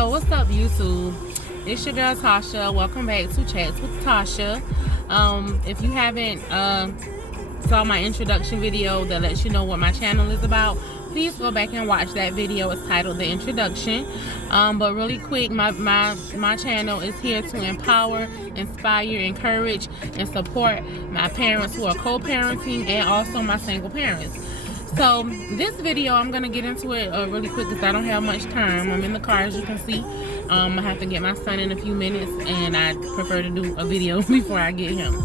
So what's up, YouTube? It's your girl Tasha. Welcome back to Chats with Tasha. If you haven't saw my introduction video that lets you know what my channel is about, please go back and watch that video. It's titled The Introduction. But really quick, my channel is here to empower, inspire, encourage, and support my parents who are co-parenting and also my single parents. So this video, I'm going to get into it really quick because I don't have much time. I'm in the car, as you can see. I have to get my son in a few minutes, and I prefer to do a video before I get him.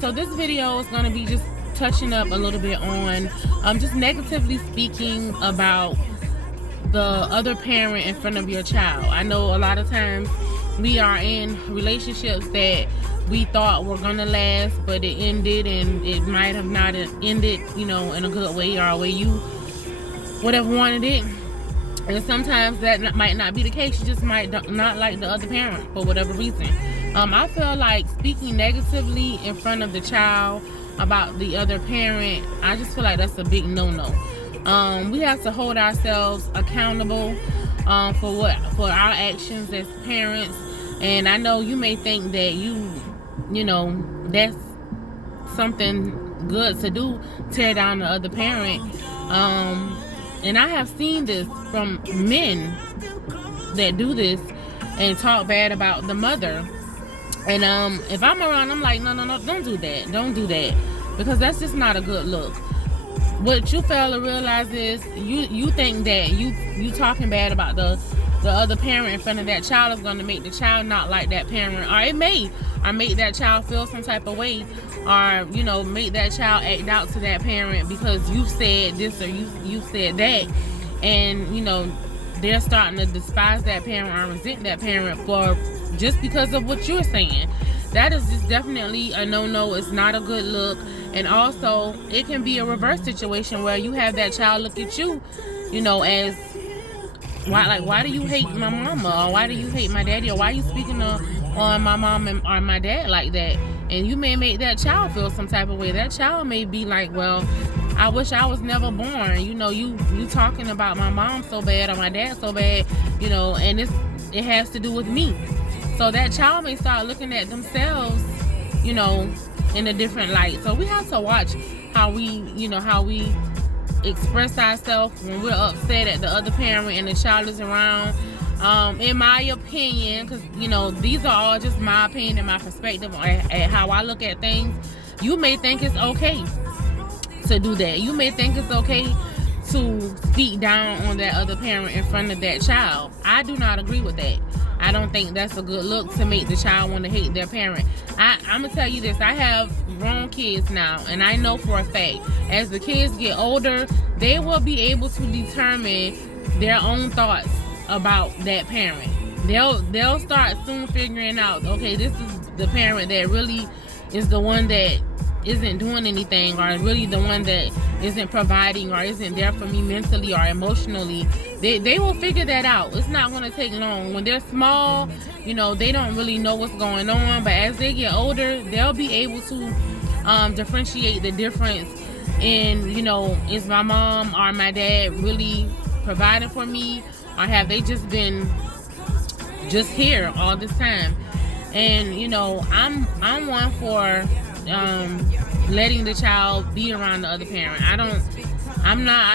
So this video is going to be just touching up a little bit on just negatively speaking about the other parent in front of your child. I know a lot of times we are in relationships that we thought were gonna last, but it ended, and it might have not ended, you know, in a good way or a way you would have wanted it. And sometimes that might not be the case. You just might not like the other parent for whatever reason. I feel like speaking negatively in front of the child about the other parent, I just feel like that's a big no-no. We have to hold ourselves accountable for our actions as parents. And I know you may think that you know, that's something good to do, tear down the other parent. And I have seen this from men that do this and talk bad about the mother. And if I'm around, I'm like, no, don't do that, because that's just not a good look. What you fail to realize is you think that you talking bad about the other parent in front of that child is going to make the child not like that parent, or it may, or make that child feel some type of way, or, you know, make that child act out to that parent because you said this or you said that, and, you know, they're starting to despise that parent or resent that parent for just because of what you're saying. That is just definitely a no-no. It's not a good look. And also, it can be a reverse situation where you have that child look at you, you know, as why do you hate my mama, or why do you hate my daddy, or why are you speaking on my mom or my dad like that? And you may make that child feel some type of way. That child may be like, well, I wish I was never born. You know, you talking about my mom so bad or my dad so bad, you know, and it has to do with me. So that child may start looking at themselves, you know, in a different light. So we have to watch how we express ourselves when we're upset at the other parent and the child is around. In my opinion, because, you know, these are all just my opinion and my perspective at how I look at things. You may think it's okay to do that. You may think it's okay to speak down on that other parent in front of that child. I do not agree with that. I don't think that's a good look to make the child want to hate their parent. I'm gonna tell you this, I have grown kids now, and I know for a fact, as the kids get older, they will be able to determine their own thoughts about that parent. They'll start soon figuring out, okay, this is the parent that really is the one that isn't doing anything, or really the one that isn't providing or isn't there for me mentally or emotionally. They will figure that out. It's not going to take long. When they're small, you know, they don't really know what's going on, but as they get older, they'll be able to differentiate the difference in, you know, is my mom or my dad really providing for me, or have they just been just here all this time? And, you know, I'm one for letting the child be around the other parent. I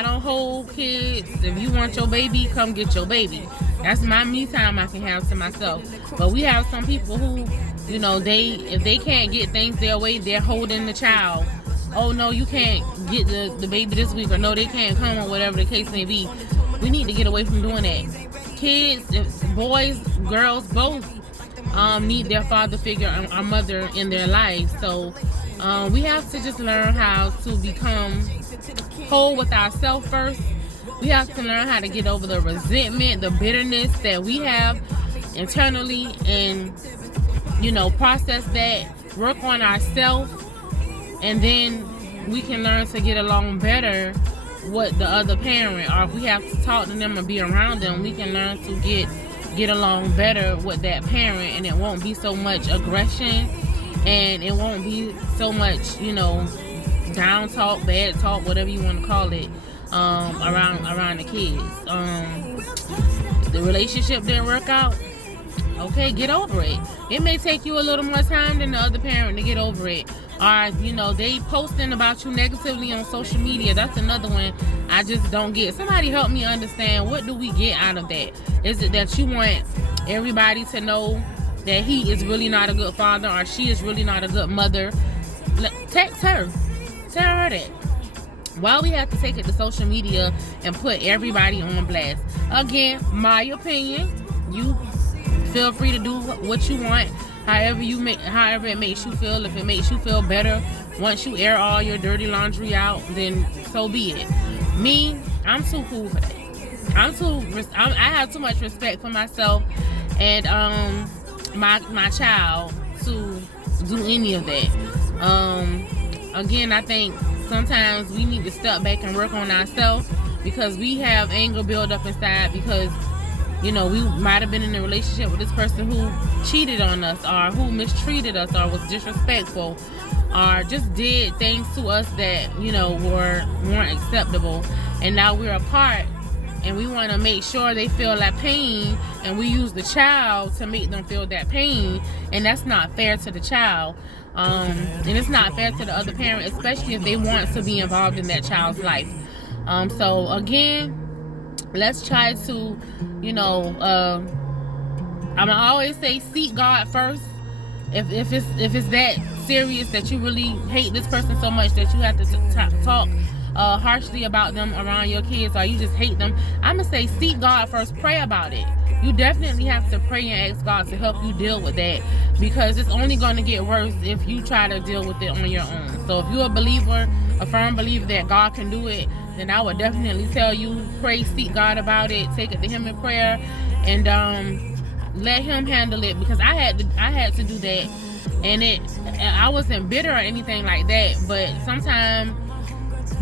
don't hold kids. If you want your baby, come get your baby. That's my me time I can have to myself. But we have some people who, you know, if they can't get things their way, they're holding the child. Oh no, you can't get the baby this week, or no, they can't come, or whatever the case may be. We need to get away from doing that. Kids, boys, girls, both need their father figure or mother in their lives. So we have to just learn how to become whole with ourselves first. We have to learn how to get over the resentment, the bitterness that we have internally, and, you know, process that, work on ourselves, and then we can learn to get along better with the other parent. Or if we have to talk to them or be around them, we can learn to get along better with that parent, and it won't be so much aggression, and it won't be so much, you know, down talk, bad talk, whatever you want to call it, around the kids. the relationship didn't work out, okay, get over it. It may take you a little more time than the other parent to get over it. Or, you know, they posting about you negatively on social media. That's another one I just don't get. Somebody help me understand, what do we get out of that? Is it that you want everybody to know that he is really not a good father, or she is really not a good mother? Text her. Tell her that. Why we have to take it to social media and put everybody on blast? Again, my opinion. You feel free to do what you want, however it makes you feel. If it makes you feel better once you air all your dirty laundry out, then so be it. Me, I'm too cool for that. I have too much respect for myself and my child to do any of that. Again, I think sometimes we need to step back and work on ourselves, because we have anger build up inside, because, you know, we might have been in a relationship with this person who cheated on us, or who mistreated us, or was disrespectful, or just did things to us that, you know, weren't acceptable. And now we're apart, and we want to make sure they feel that pain, and we use the child to make them feel that pain, and that's not fair to the child. And it's not fair to the other parent, especially if they want to be involved in that child's life. So again, let's try to, you know, I'm gonna always say seek God first. If it's that serious that you really hate this person so much that you have to talk harshly about them around your kids, or you just hate them, I'm gonna say seek God first. Pray about it. You definitely have to pray and ask God to help you deal with that, because it's only going to get worse if you try to deal with it on your own. So if you're a believer, a firm believer that God can do it, then I would definitely tell you, pray, seek God about it, take it to Him in prayer, and let Him handle it. Because I had to do that, and I wasn't bitter or anything like that, but sometimes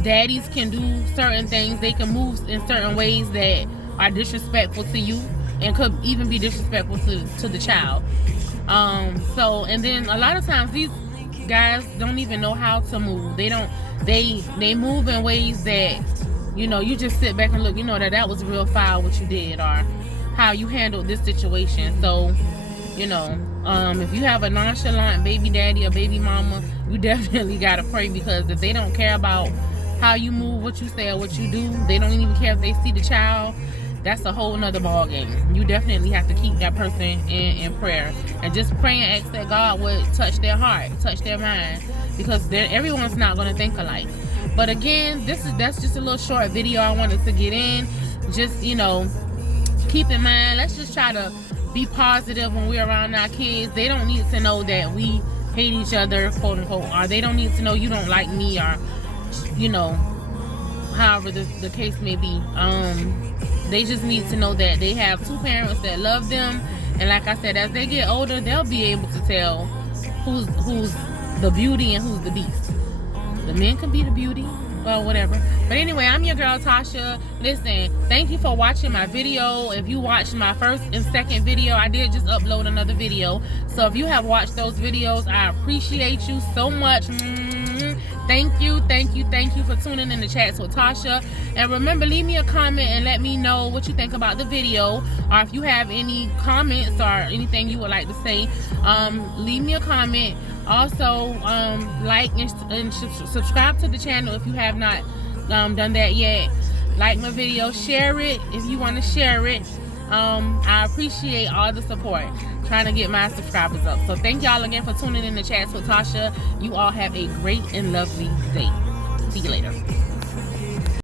daddies can do certain things. They can move in certain ways that are disrespectful to you, and could even be disrespectful to the child. And then a lot of times these guys don't even know how to move. They move in ways that, you know, you just sit back and look, you know, that was real foul what you did, or how you handled this situation. So, you know, if you have a nonchalant baby daddy or baby mama, you definitely gotta pray, because if they don't care about how you move, what you say, or what you do, they don't even care if they see the child, that's a whole nother ball game. You definitely have to keep that person in prayer, and just pray and ask that God would touch their heart, touch their mind, because everyone's not going to think alike. But again, that's just a little short video I wanted to get in. Just, you know, keep in mind, let's just try to be positive when we're around our kids. They don't need to know that we hate each other, quote unquote, or they don't need to know you don't like me, or, you know, however the case may be. They just need to know that they have two parents that love them, and like I said, as they get older, they'll be able to tell who's the beauty and who's the beast. The men can be the beauty, well, whatever. But anyway, I'm your girl Tasha. Listen, thank you for watching my video. If you watched my first and second video, I did just upload another video. So if you have watched those videos, I appreciate you so much. Thank you for tuning in to Chats with Tasha. And remember, leave me a comment and let me know what you think about the video, or if you have any comments or anything you would like to say, leave me a comment. Also, like and subscribe to the channel if you have not done that yet. Like my video, share it if you want to share it. I appreciate all the support, trying to get my subscribers up. So thank y'all again for tuning in to Chats with Tasha. You all have a great and lovely day. See you later.